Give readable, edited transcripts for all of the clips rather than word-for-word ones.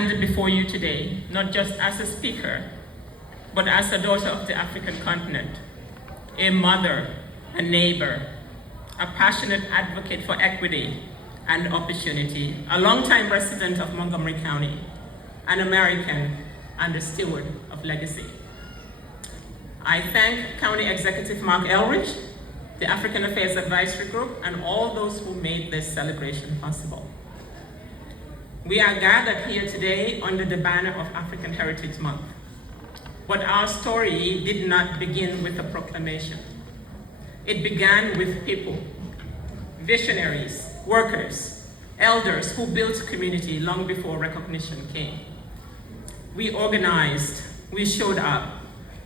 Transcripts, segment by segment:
stand before you today, not just as a speaker, but as a daughter of the African continent, a mother, a neighbor, a passionate advocate for equity and opportunity, a longtime resident of Montgomery County, an American, and a steward of legacy. I thank County Executive Mark Elrich, the African Affairs Advisory Group, and all those who made this celebration possible. We are gathered here today under the banner of African Heritage Month. But our story did not begin with a proclamation. It began with people, visionaries, workers, elders who built community long before recognition came. We organized, we showed up,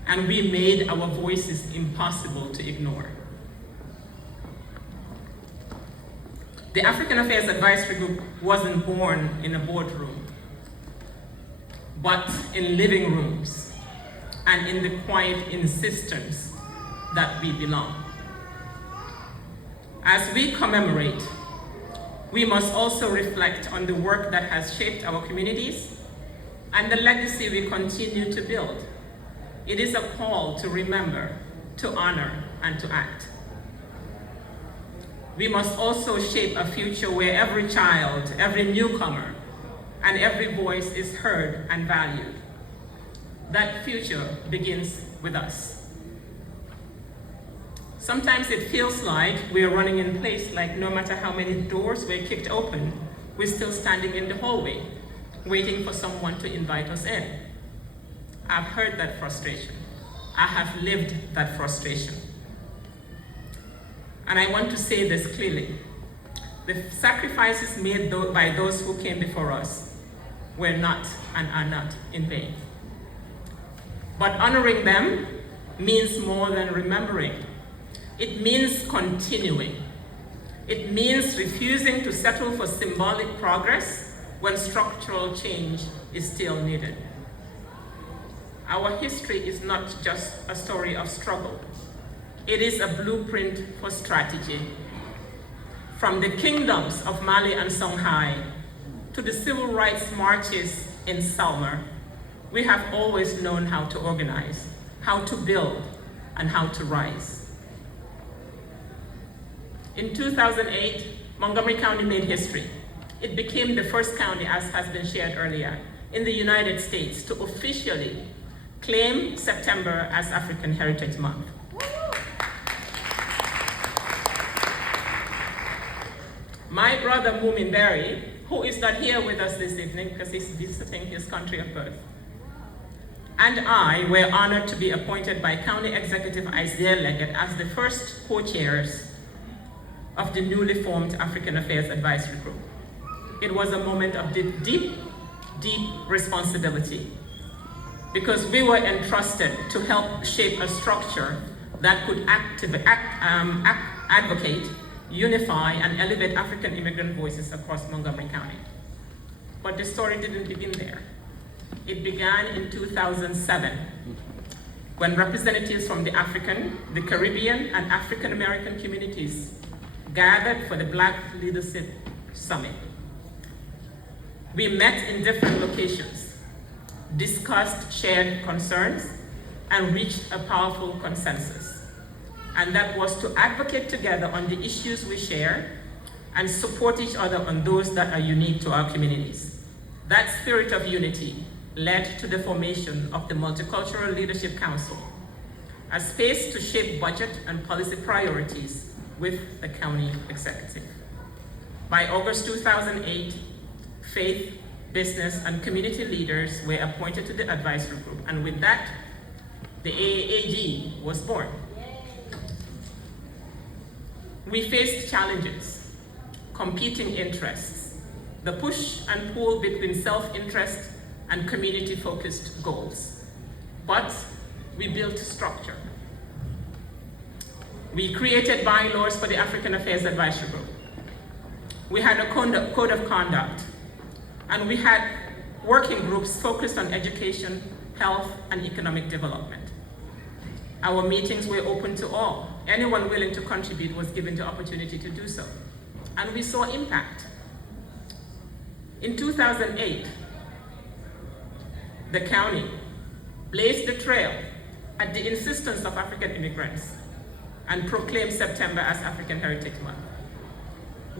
and we made our voices impossible to ignore. The African Affairs Advisory Group wasn't born in a boardroom, but in living rooms and in the quiet insistence that we belong. As we commemorate, we must also reflect on the work that has shaped our communities and the legacy we continue to build. It is a call to remember, to honor, and to act. We must also shape a future where every child, every newcomer, and every voice is heard and valued. That future begins with us. Sometimes it feels like we're running in place, like no matter how many doors were kicked open, we're still standing in the hallway, waiting for someone to invite us in. I've heard that frustration. I have lived that frustration. And I want to say this clearly. The sacrifices made by those who came before us were not and are not in vain. But honoring them means more than remembering. It means continuing. It means refusing to settle for symbolic progress when structural change is still needed. Our history is not just a story of struggle. It is a blueprint for strategy. From the kingdoms of Mali and Songhai to the civil rights marches in Selma, we have always known how to organize, how to build, and how to rise. In 2008, Montgomery County made history. It became the first county, as has been shared earlier, in the United States to officially claim September as African Heritage Month. My brother Moomin Berry, who is not here with us this evening because he's visiting his country of birth, and I were honored to be appointed by County Executive Isaiah Leggett as the first co-chairs of the newly formed African Affairs Advisory Group. It was a moment of deep responsibility because we were entrusted to help shape a structure that could advocate, unify, and elevate African immigrant voices across Montgomery County. But the story didn't begin there. It began in 2007, when representatives from the African, the Caribbean, and African American communities gathered for the Black Leadership Summit. We met in different locations, discussed shared concerns, and reached a powerful consensus. And that was to advocate together on the issues we share and support each other on those that are unique to our communities. That spirit of unity led to the formation of the Multicultural Leadership Council, a space to shape budget and policy priorities with the county executive. By August 2008, faith, business, and community leaders were appointed to the advisory group, and with that, the AAAG was born. We faced challenges, competing interests, the push and pull between self-interest and community-focused goals. But we built structure. We created bylaws for the African Affairs Advisory Group. We had a code of conduct, and we had working groups focused on education, health, and economic development. Our meetings were open to all. Anyone willing to contribute was given the opportunity to do so. And we saw impact. In 2008, the county, blazed the trail at the insistence of African immigrants and proclaimed September as African Heritage Month.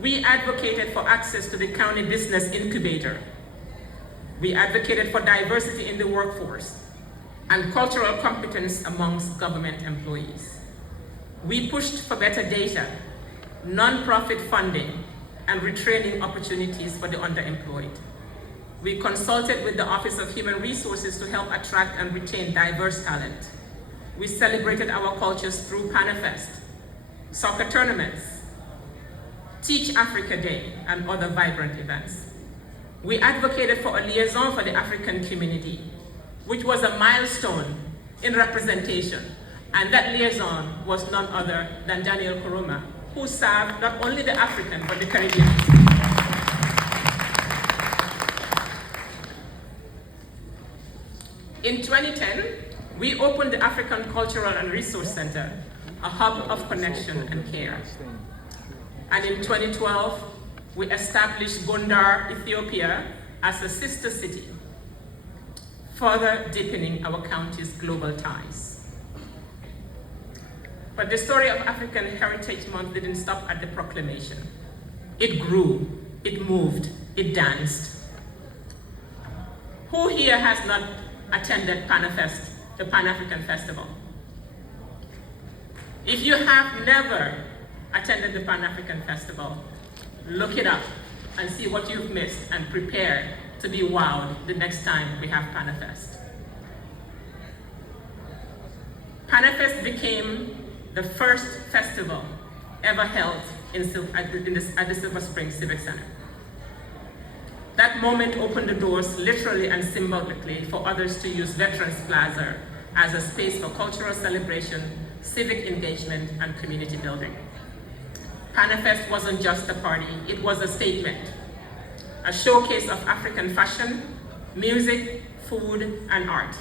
We advocated for access to the county business incubator. We advocated for diversity in the workforce and cultural competence amongst government employees. We pushed for better data, non-profit funding, and retraining opportunities for the underemployed. We consulted with the Office of Human Resources to help attract and retain diverse talent. We celebrated our cultures through PANAFest, soccer tournaments, Teach Africa Day, and other vibrant events. We advocated for a liaison for the African community, which was a milestone in representation. And that liaison was none other than Daniel Koroma, who served not only the African, but the Caribbean. In 2010, we opened the African Cultural and Resource Center, a hub of connection and care. And in 2012, we established Gondar, Ethiopia, as a sister city, further deepening our county's global ties. But the story of African Heritage Month didn't stop at the proclamation. It grew, it moved, it danced. Who here has not attended PANAFest, the Pan-African Festival? If you have never attended the Pan-African Festival, look it up and see what you've missed and prepare to be wowed the next time we have PANAFest. PANAFest became the first festival ever held at the Silver Spring Civic Center. That moment opened the doors literally and symbolically for others to use Veterans Plaza as a space for cultural celebration, civic engagement, and community building. PANAFest wasn't just a party, it was a statement, a showcase of African fashion, music, food, and art.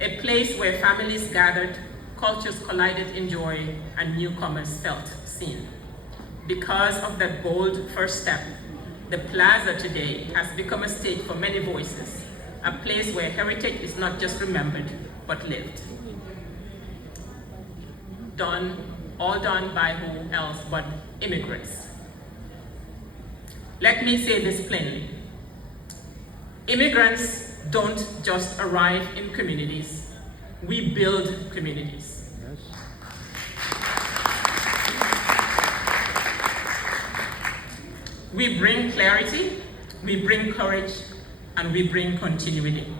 A place where families gathered, cultures collided in joy, and newcomers felt seen. Because of that bold first step, the plaza today has become a stage for many voices, a place where heritage is not just remembered, but lived. All done by who else but immigrants. Let me say this plainly. Immigrants don't just arrive in communities, we build communities. Yes. We bring clarity, we bring courage, and we bring continuity.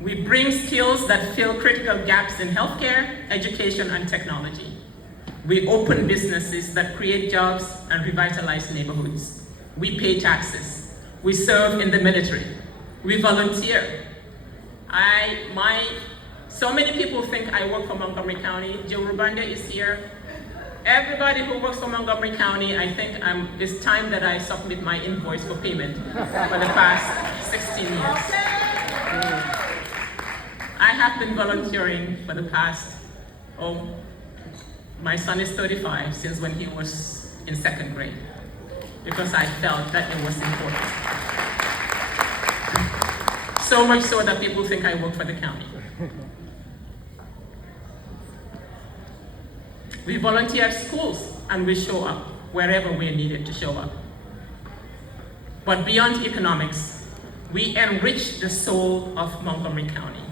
We bring skills that fill critical gaps in healthcare, education, and technology. We open businesses that create jobs and revitalize neighborhoods. We pay taxes. We serve in the military. We volunteer. So many people think I work for Montgomery County. Joe Rubanda is here. Everybody who works for Montgomery County, I think it's time that I submit my invoice for payment for the past 16 years. I have been volunteering for the past, my son is 35, since when he was in second grade, because I felt that it was important. So much so that people think I work for the county. We volunteer at schools and we show up wherever we're needed to show up. But beyond economics, we enrich the soul of Montgomery County.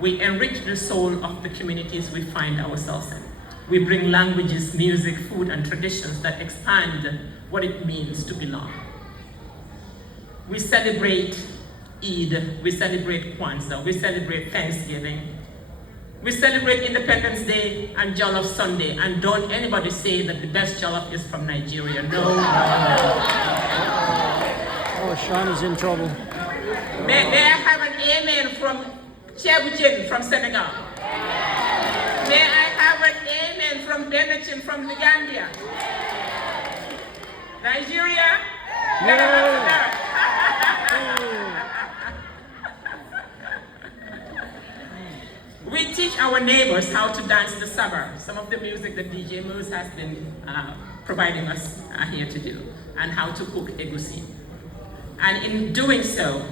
We enrich the soul of the communities we find ourselves in. We bring languages, music, food, and traditions that expand what it means to belong. We celebrate Eid, we celebrate Kwanzaa, we celebrate Thanksgiving, we celebrate Independence Day and Jollof Sunday, and don't anybody say that the best jollof is from Nigeria. No. Oh, Sean is in trouble. May I have an amen from Chebujin from Senegal? May I have an amen from Benachin from the Gambia? Nigeria? Yeah. We teach our neighbors how to dance the sabar, some of the music that DJ Moose has been providing us here to do, and how to cook egusi. And in doing so,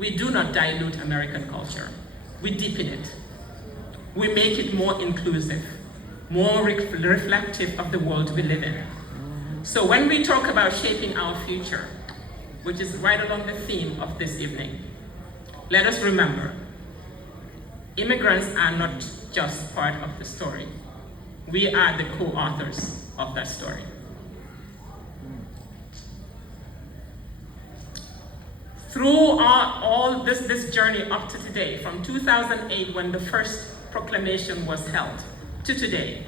we do not dilute American culture. We deepen it. We make it more inclusive, more reflective of the world we live in. So when we talk about shaping our future, which is right along the theme of this evening, let us remember, immigrants are not just part of the story. We are the co-authors of that story. Through all this journey up to today, from 2008 when the first proclamation was held, to today,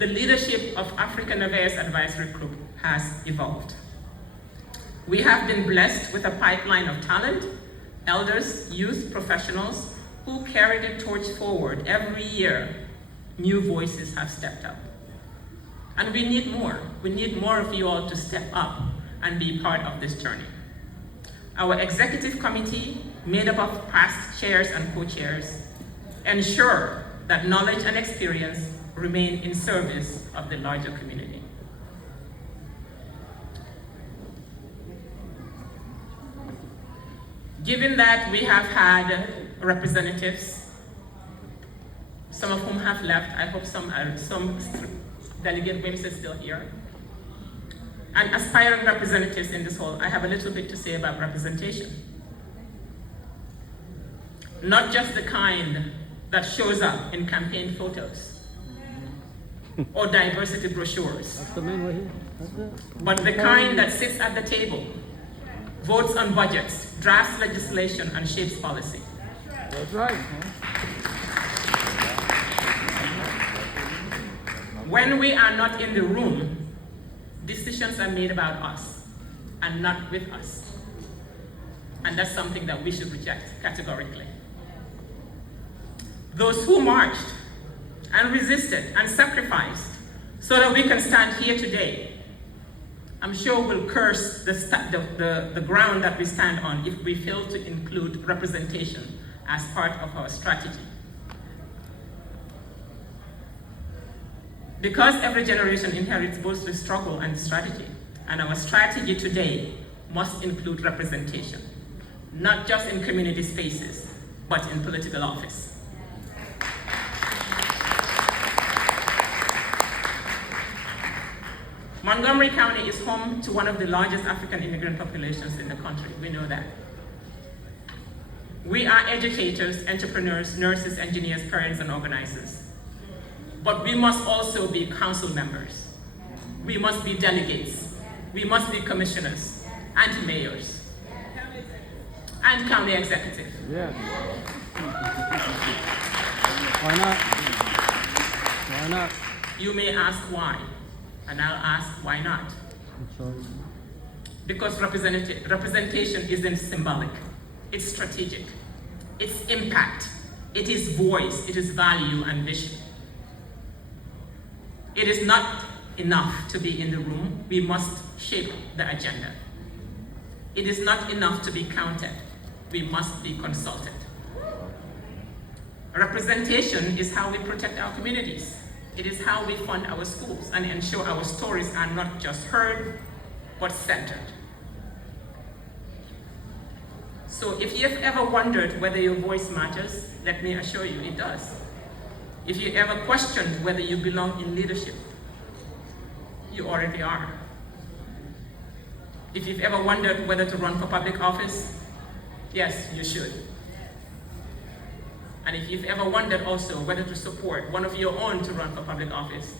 the leadership of African Affairs Advisory Group has evolved. We have been blessed with a pipeline of talent, elders, youth, professionals who carry the torch forward. Every year, new voices have stepped up. And we need more. We need more of you all to step up and be part of this journey. Our executive committee, made up of past chairs and co-chairs, ensure that knowledge and experience remain in service of the larger community. Given that we have had representatives, some of whom have left, I hope some Delegate Wims is still here, and aspiring representatives in this hall, I have a little bit to say about representation. Not just the kind that shows up in campaign photos or diversity brochures, That's the man right here. That's it. but the kind that sits at the table, votes on budgets, drafts legislation, and shapes policy. That's right. When we are not in the room, decisions are made about us and not with us. And that's something that we should reject categorically. Those who marched and resisted and sacrificed so that we can stand here today, I'm sure will curse the ground that we stand on if we fail to include representation as part of our strategy. Because every generation inherits both the struggle and strategy, and our strategy today must include representation, not just in community spaces, but in political office. Montgomery County is home to one of the largest African immigrant populations in the country. We know that. We are educators, entrepreneurs, nurses, engineers, parents, and organizers. But we must also be council members. We must be delegates. We must be commissioners and mayors and county executives. Yeah. Why not? Why not? You may ask why, and I'll ask why not. I'm sorry. Because representation isn't symbolic, it's strategic, it's impact, it is voice, it is value and vision. It is not enough to be in the room, we must shape the agenda. It is not enough to be counted, we must be consulted. Representation is how we protect our communities. It is how we fund our schools and ensure our stories are not just heard, but centered. So if you've ever wondered whether your voice matters, let me assure you it does. If you ever questioned whether you belong in leadership, you already are. If you've ever wondered whether to run for public office, yes, you should. And if you've ever wondered also whether to support one of your own to run for public office,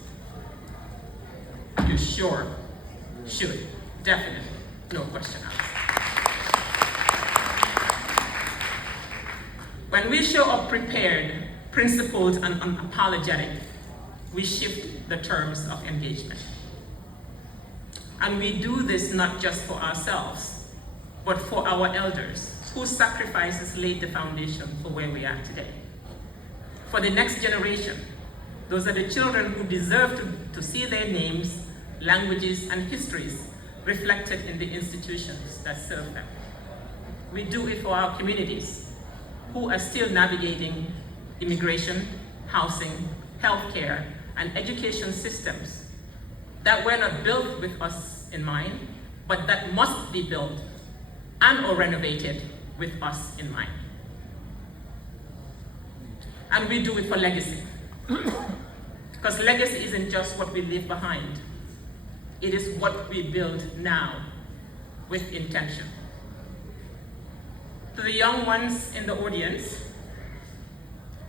you sure should, definitely, no question asked. When we show up prepared, principled, and unapologetic, we shift the terms of engagement. And we do this not just for ourselves, but for our elders, whose sacrifices laid the foundation for where we are today. For the next generation, those are the children who deserve to see their names, languages, and histories reflected in the institutions that serve them. We do it for our communities, who are still navigating immigration, housing, healthcare, and education systems that were not built with us in mind, but that must be built and or renovated with us in mind. And we do it for legacy. Because legacy isn't just what we leave behind. It is what we build now with intention. To the young ones in the audience,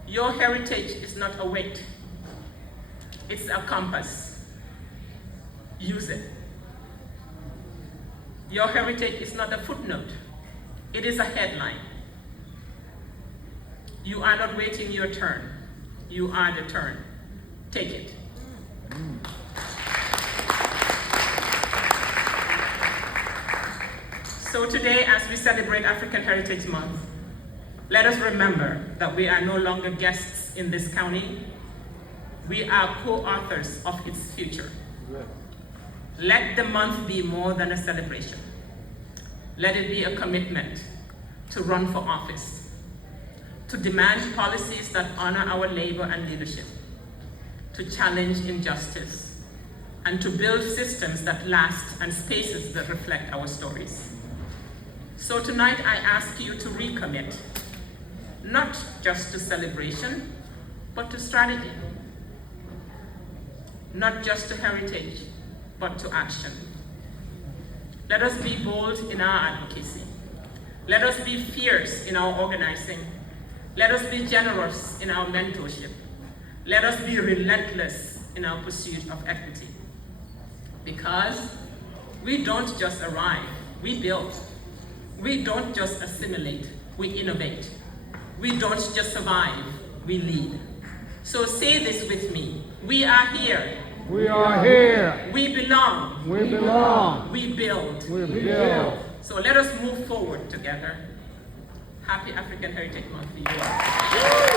your heritage is not a weight. It's a compass. Use it. Your heritage is not a footnote. It is a headline. You are not waiting your turn. You are the turn. Take it. So today, as we celebrate African Heritage Month, let us remember that we are no longer guests in this county. We are co-authors of its future. Let the month be more than a celebration. Let it be a commitment to run for office, to demand policies that honor our labor and leadership, to challenge injustice, and to build systems that last and spaces that reflect our stories. So tonight I ask you to recommit, not just to celebration, but to strategy. Not just to heritage, but to action. Let us be bold in our advocacy. Let us be fierce in our organizing. Let us be generous in our mentorship. Let us be relentless in our pursuit of equity. Because we don't just arrive, we build. We don't just assimilate, we innovate. We don't just survive, we lead. So say this with me. We are here. We are here. We belong. We belong. We build. We build. So let us move forward together. Happy African Heritage Month to you all.